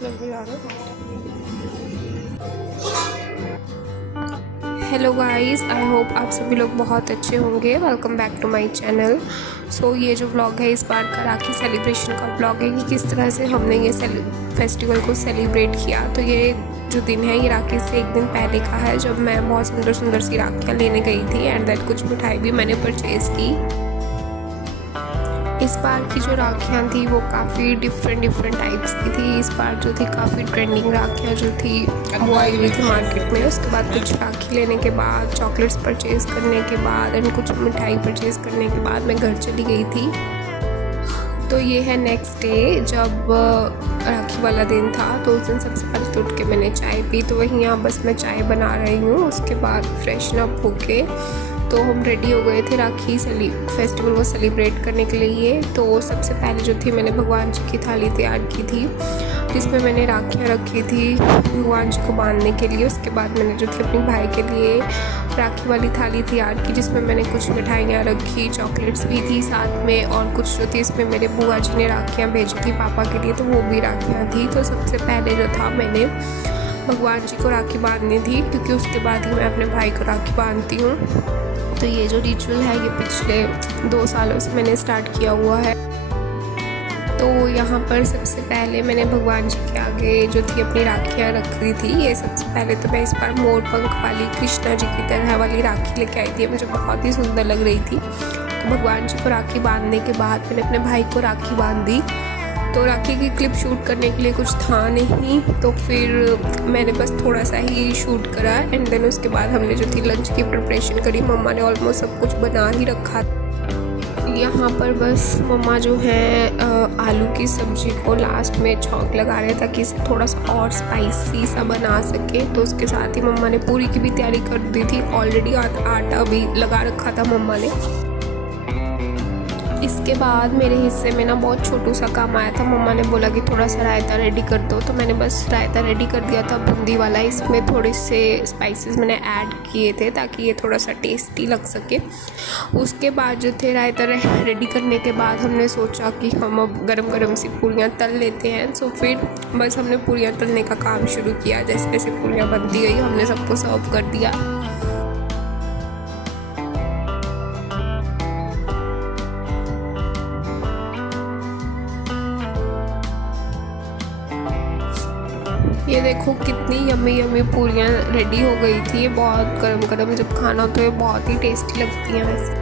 Hello guys, I hope आप सभी लोग बहुत अच्छे होंगे। Welcome back to my channel. So ये जो व्लॉग है इस बार का राखी सेलिब्रेशन का व्लॉग है कि किस तरह से हमने ये फेस्टिवल को सेलिब्रेट किया। तो ये जो दिन है ये राखी से एक दिन पहले का है, जब मैं बहुत सुंदर सुंदर सी राखियाँ लेने गई थी एंड दैट कुछ मिठाई भी मैंने परचेज़ की। इस बार की जो राखियाँ थी वो काफ़ी डिफरेंट टाइप्स की थी। इस बार जो थी काफ़ी ट्रेंडिंग राखियाँ जो थी वो आई हुई थी मार्केट में। उसके बाद कुछ राखी लेने के बाद, चॉकलेट्स परचेज़ करने के बाद एंड कुछ मिठाई परचेज़ करने के बाद मैं घर चली गई थी। तो ये है नेक्स्ट डे, जब राखी वाला दिन था। तो उस दिन सबसे पहले तो उठ के मैंने चाय पी। तो वहीं यहाँ बस मैं चाय बना रही हूँ। उसके बाद फ्रेशन अप होके तो हम रेडी हो गए थे राखी फेस्टिवल को सेलिब्रेट करने के लिए। तो सबसे पहले जो थी मैंने भगवान जी की थाली तैयार की थी, जिसमें मैंने राखियाँ रखी थी भगवान जी को बांधने के लिए। उसके बाद मैंने जो थी अपने भाई के लिए राखी वाली थाली तैयार की, जिसमें मैंने कुछ मिठाइयाँ रखी, चॉकलेट्स भी थी साथ में, और कुछ जो थी इसमें मेरे बुआ जी ने राखियाँ भेजी थी पापा के लिए, तो वो भी राखियाँ थी। तो सबसे पहले जो था मैंने भगवान जी को राखी बांधनी थी, क्योंकि उसके बाद ही मैं अपने भाई को राखी बांधती हूँ। तो ये जो रिचुअल है ये पिछले 2 सालों से मैंने स्टार्ट किया हुआ है। तो यहाँ पर सबसे पहले मैंने भगवान जी के आगे जो थी अपनी राखियाँ रख दी थी। ये सबसे पहले तो मैं इस बार मोर पंख वाली कृष्णा जी की तरह वाली राखी लेके आई थी, मुझे बहुत ही सुंदर लग रही थी। तो भगवान जी को राखी बांधने के बाद मैंने अपने भाई को राखी बांध दी। तो राखी की क्लिप शूट करने के लिए कुछ था नहीं, तो फिर मैंने बस थोड़ा सा ही शूट करा एंड देन उसके बाद हमने जो थी लंच की प्रिपरेशन करी। मम्मा ने ऑलमोस्ट सब कुछ बना ही रखा। यहाँ पर बस मम्मा जो है आलू की सब्ज़ी को लास्ट में छौंक लगा रहे ताकि इसे थोड़ा सा और स्पाइसी सा बना सके। तो उसके साथ ही मम्मा ने पूरी की भी तैयारी कर दी थी। ऑलरेडी आटा भी लगा रखा था मम्मा ने। इसके बाद मेरे हिस्से में ना बहुत छोटू सा काम आया था। मम्मा ने बोला कि थोड़ा सा रायता रेडी कर दो, तो मैंने बस रायता रेडी कर दिया था बूंदी वाला। इसमें थोड़े से स्पाइसेस मैंने ऐड किए थे ताकि ये थोड़ा सा टेस्टी लग सके। उसके बाद जो थे रायता रेडी करने के बाद हमने सोचा कि हम अब गरम गरम सी पूरियाँ तल लेते हैं। सो फिर बस हमने पूरियाँ तलने का काम शुरू किया। जैसे जैसे पूरियाँ बनती गई हमने सबको सर्व कर दिया। ये देखो कितनी यम्मी यम्मी पूरियाँ रेडी हो गई थी। ये बहुत गरम गरम जब खाना हो तो ये बहुत ही टेस्टी लगती हैं वैसे।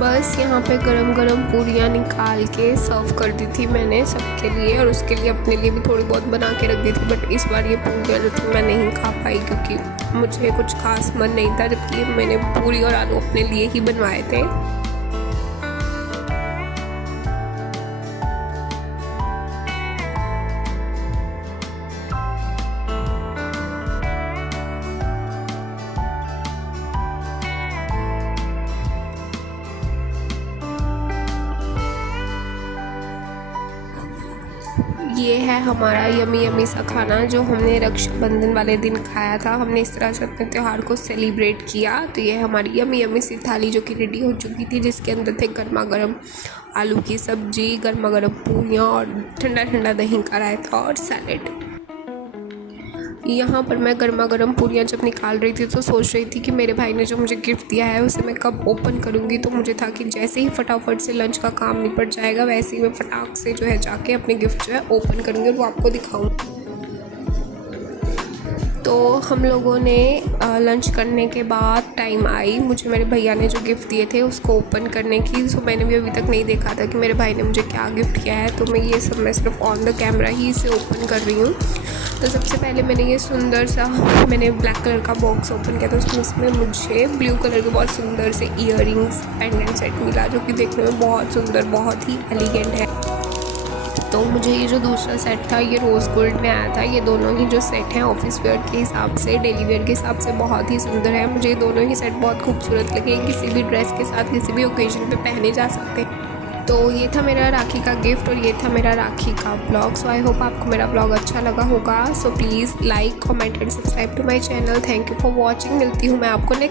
बस यहाँ पे गरम गरम पूरियाँ निकाल के सर्व कर दी थी मैंने सबके लिए, और उसके लिए अपने लिए भी थोड़ी बहुत बना के रख दी थी। बट इस बार ये पूरियाँ जो थी मैं नहीं खा पाई क्योंकि मुझे कुछ खास मन नहीं था, जबकि मैंने पूरी और आलू अपने लिए ही बनवाए थे। ये है हमारा यमी यमी सा खाना जो हमने रक्षाबंधन वाले दिन खाया था। हमने इस तरह से अपने त्यौहार को सेलिब्रेट किया। तो ये हमारी यमी यमी सी थाली जो कि रेडी हो चुकी थी, जिसके अंदर थे गर्मा गर्म आलू की सब्जी, गर्मा गर्म पूरियाँ और ठंडा ठंडा दही का रायता और सैलेड। यहाँ पर मैं गर्मा गर्म पूरियाँ जब निकाल रही थी तो सोच रही थी कि मेरे भाई ने जो मुझे गिफ्ट दिया है उसे मैं कब ओपन करूँगी। तो मुझे था कि जैसे ही फटाफट से लंच का काम निपट जाएगा वैसे ही मैं फटाक से जो है जाके अपने गिफ्ट जो है ओपन करूँगी और वो आपको दिखाऊँगी। तो हम लोगों ने लंच करने के बाद टाइम आई, मुझे मेरे भैया ने जो गिफ्ट दिए थे उसको ओपन करने की। सो मैंने भी अभी तक नहीं देखा था कि मेरे भाई ने मुझे क्या गिफ्ट किया है। तो मैं सिर्फ ऑन द कैमरा ही इसे ओपन कर रही हूँ। तो सबसे पहले मैंने ये सुंदर सा ब्लैक कलर का बॉक्स ओपन किया था। उसमें मुझे ब्लू कलर के बहुत सुंदर से ईयरिंग्स पेंडेंट सेट मिला, जो कि देखने में बहुत सुंदर, बहुत ही एलिगेंट है। तो मुझे ये जो दूसरा सेट था ये रोज़ गोल्ड में आया था। ये दोनों ही जो सेट हैं ऑफिस वेयर के हिसाब से, डेली वेयर के हिसाब से बहुत ही सुंदर है। मुझे ये दोनों ही सेट बहुत खूबसूरत लगे। किसी भी ड्रेस के साथ किसी भी ओकेजन पे पहने जा सकते हैं। तो ये था मेरा राखी का गिफ्ट और ये था मेरा राखी का ब्लॉग। सो आई होप आपको मेरा ब्लॉग अच्छा लगा होगा। So please like, comment and subscribe to my channel. Thank you for watching. मिलती हूँ मैं आपको नेक्स्ट